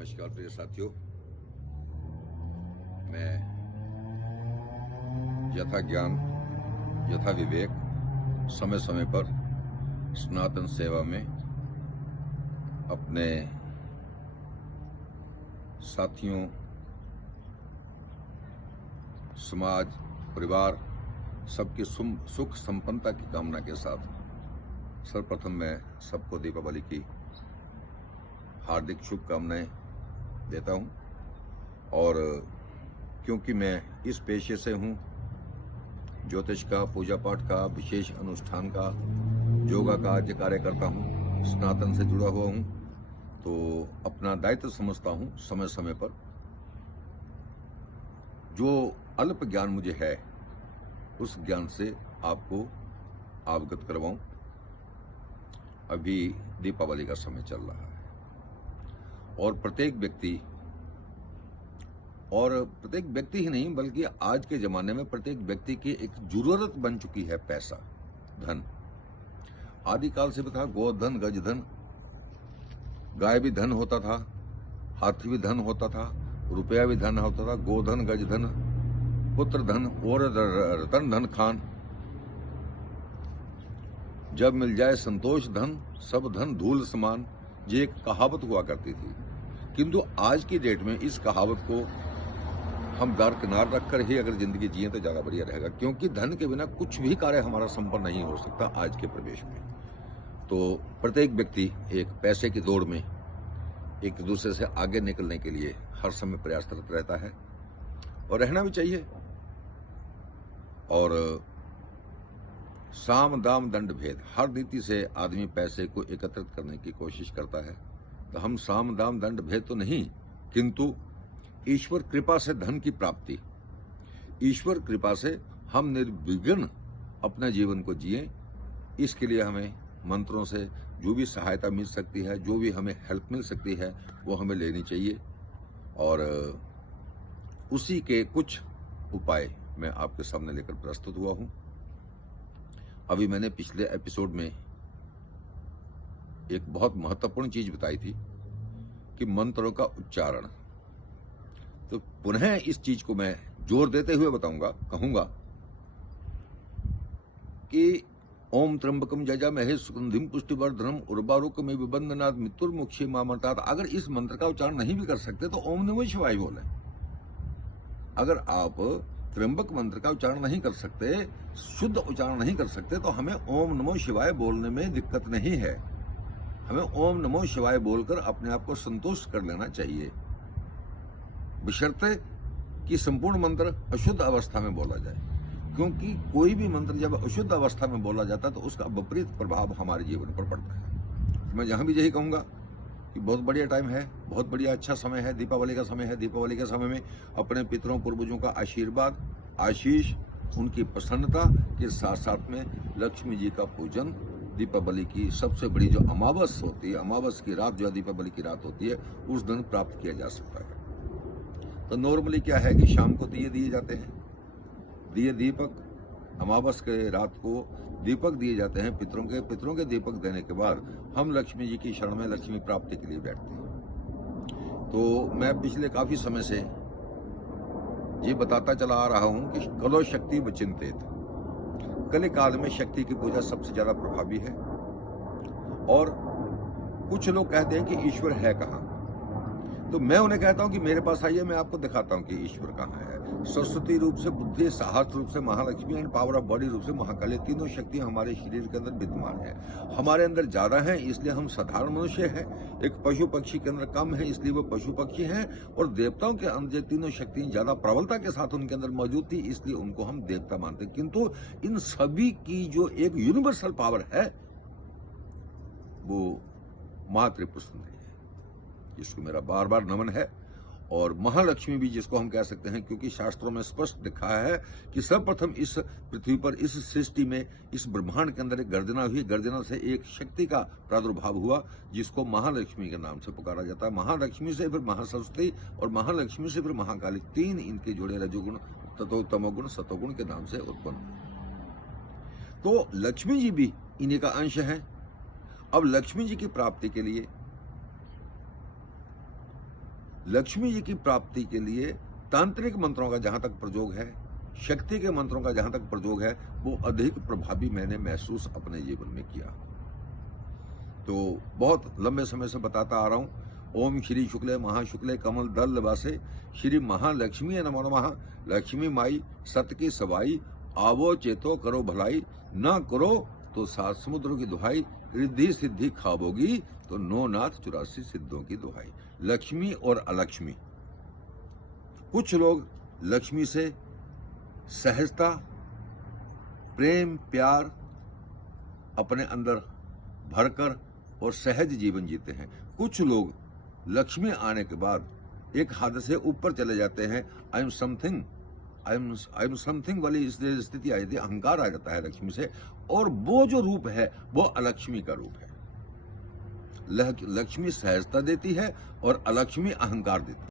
नमस्कार प्रिय साथियों, मैं यथा ज्ञान यथा विवेक समय समय पर सनातन सेवा में अपने साथियों, समाज, परिवार सबकी सुख संपन्नता की कामना के साथ सर्वप्रथम मैं सबको दीपावली की हार्दिक शुभकामनाएं देता हूं। और क्योंकि मैं इस पेशे से हूं, ज्योतिष का, पूजा पाठ का, विशेष अनुष्ठान का, योगा का आज कार्य करता हूं, सनातन से जुड़ा हुआ हूं, तो अपना दायित्व समझता हूं समय समय पर जो अल्प ज्ञान मुझे है उस ज्ञान से आपको अवगत करवाऊं। अभी दीपावली का समय चल रहा है और प्रत्येक व्यक्ति ही नहीं बल्कि आज के जमाने में प्रत्येक व्यक्ति की एक जरूरत बन चुकी है पैसा, धन। आदिकाल से भी था गोधन, गजधन, गाय भी धन होता था, हाथी भी धन होता था, रुपया भी धन होता था, गोधन, गजधन, पुत्र धन और रतन धन खान। जब मिल जाए संतोष धन, सब धन धूल समान, ये एक कहावत हुआ करती थी। किंतु आज की डेट में इस कहावत को हम दरकिनार रखकर ही अगर जिंदगी जिए तो ज्यादा बढ़िया रहेगा, क्योंकि धन के बिना कुछ भी कार्य हमारा संपन्न नहीं हो सकता आज के प्रदेश में। तो प्रत्येक व्यक्ति एक पैसे की दौड़ में एक दूसरे से आगे निकलने के लिए हर समय प्रयासरत रहता है और रहना भी चाहिए। और साम दाम दंड भेद, हर रीति से आदमी पैसे को एकत्रित करने की कोशिश करता है। तो हम साम दाम दंड भेद तो नहीं, किंतु ईश्वर कृपा से धन की प्राप्ति, ईश्वर कृपा से हम निर्विघ्न अपना जीवन को जिए, इसके लिए हमें मंत्रों से जो भी सहायता मिल सकती है, जो भी हमें हेल्प मिल सकती है, वो हमें लेनी चाहिए। और उसी के कुछ उपाय मैं आपके सामने लेकर प्रस्तुत हुआ हूं। अभी मैंने पिछले एपिसोड में एक बहुत महत्वपूर्ण चीज बताई थी कि मंत्रों का उच्चारण। तो पुनः इस चीज को मैं जोर देते हुए कहूंगा कि ओम त्र्यंबकम जयजामहे सुगंधिम पुष्टिवर्धनम उर्वारुकमिव बंधनात् मृत्युर्मुक्षी मामर्तात्। अगर इस मंत्र का उच्चारण नहीं भी कर सकते तो ओम नमः शिवाय बोले। अगर आप त्र्यंबक मंत्र का उच्चारण नहीं कर सकते, शुद्ध उच्चारण नहीं कर सकते, तो हमें ओम नमो शिवाय बोलने में दिक्कत नहीं है। हमें ओम नमो शिवाय बोलकर अपने आप को संतुष्ट कर लेना चाहिए, बशर्ते कि संपूर्ण मंत्र अशुद्ध अवस्था में बोला जाए। क्योंकि कोई भी मंत्र जब अशुद्ध अवस्था में बोला जाता है तो उसका विपरीत प्रभाव हमारे जीवन पर पड़ता है। मैं यहां भी यही कहूंगा कि बहुत बढ़िया टाइम है, बहुत बढ़िया अच्छा समय है, दीपावली का समय है। दीपावली के समय में अपने पितरों पूर्वजों का आशीर्वाद, आशीष, उनकी प्रसन्नता के साथ साथ में लक्ष्मी जी का पूजन, दीपावली की सबसे बड़ी जो अमावस होती है, अमावस की रात जो दीपावली की रात होती है, उस दिन प्राप्त किया जा सकता है। तो नॉर्मली क्या है कि शाम को दिए जाते हैं, दीपक, अमावस के रात को दीपक दिए जाते हैं पितरों के दीपक देने के बाद हम लक्ष्मी जी की शरण में लक्ष्मी प्राप्ति के लिए बैठते हैं। तो मैं पिछले काफी समय से ये बताता चला आ रहा हूं कि कलो शक्ति विचिंतित, कल काल में शक्ति की पूजा सबसे ज्यादा प्रभावी है। और कुछ लोग कहते हैं कि ईश्वर है कहां, तो मैं उन्हें कहता हूं कि मेरे पास आइए, मैं आपको दिखाता हूं कि ईश्वर कहां है। सरस्वती रूप से बुद्धि, साहस रूप से Mahalakshmi and power of body रूप से महाकाली, तीनों शक्तियां हमारे शरीर के अंदर विद्यमान है। हमारे अंदर ज्यादा है इसलिए हम साधारण मनुष्य हैं, एक पशु पक्षी के अंदर कम है इसलिए वो पशु पक्षी हैं, और देवताओं के अंदर तीनों शक्तियां ज्यादा प्रबलता के साथ उनके अंदर मौजूद थी इसलिए उनको हम देवता मानते हैं। किंतु इन सभी की जो एक यूनिवर्सल पावर है वो मां त्रिपुर सुंदरी है, जिसको मेरा बार बार नमन है। और महालक्ष्मी भी जिसको हम कह सकते हैं, क्योंकि शास्त्रों में स्पष्ट लिखा है कि सर्वप्रथम इस पृथ्वी पर, इस सृष्टि में, इस ब्रह्मांड के अंदर एक गर्जना हुई, गर्जना से एक शक्ति का प्रादुर्भाव हुआ जिसको महालक्ष्मी के नाम से पुकारा जाता है। महालक्ष्मी से फिर महासरस्वती और महालक्ष्मी से फिर महाकाली, तीन इनके जोड़े रजोगुण, तमोगुण, सतोगुण के नाम से उत्पन्न। तो लक्ष्मी जी भी इन्हीं का अंश है। अब लक्ष्मी जी की प्राप्ति के लिए लक्ष्मी जी की प्राप्ति के लिए तांत्रिक मंत्रों का जहां तक प्रयोग है, शक्ति के मंत्रों का जहां तक प्रयोग है, वो अधिक प्रभावी मैंने महसूस अपने जीवन में किया। तो बहुत लंबे समय से बताता आ रहा हूं। ओम श्री शुक्ले महाशुक्ले कमल दल वासे श्री महालक्ष्मी नमो नमः। लक्ष्मी माई सत की सवाई, आवो चेतो करो भलाई, ना करो तो 7 समुद्रों की दुहाई, रिद्धि सिद्धि खाबोगी तो 9 नाथ 84 सिद्धों की दुहाई। लक्ष्मी और अलक्ष्मी, कुछ लोग लक्ष्मी से सहजता, प्रेम, प्यार अपने अंदर भरकर और सहज जीवन जीते हैं। कुछ लोग लक्ष्मी आने के बाद एक हद से ऊपर चले जाते हैं। आई एम समथिंग वाली स्थिति आ जाती है, अहंकार आ जाता है लक्ष्मी से, और वो जो रूप है वो अलक्ष्मी का रूप है। लक्ष्मी सहजता देती है और अलक्ष्मी अहंकार देती है।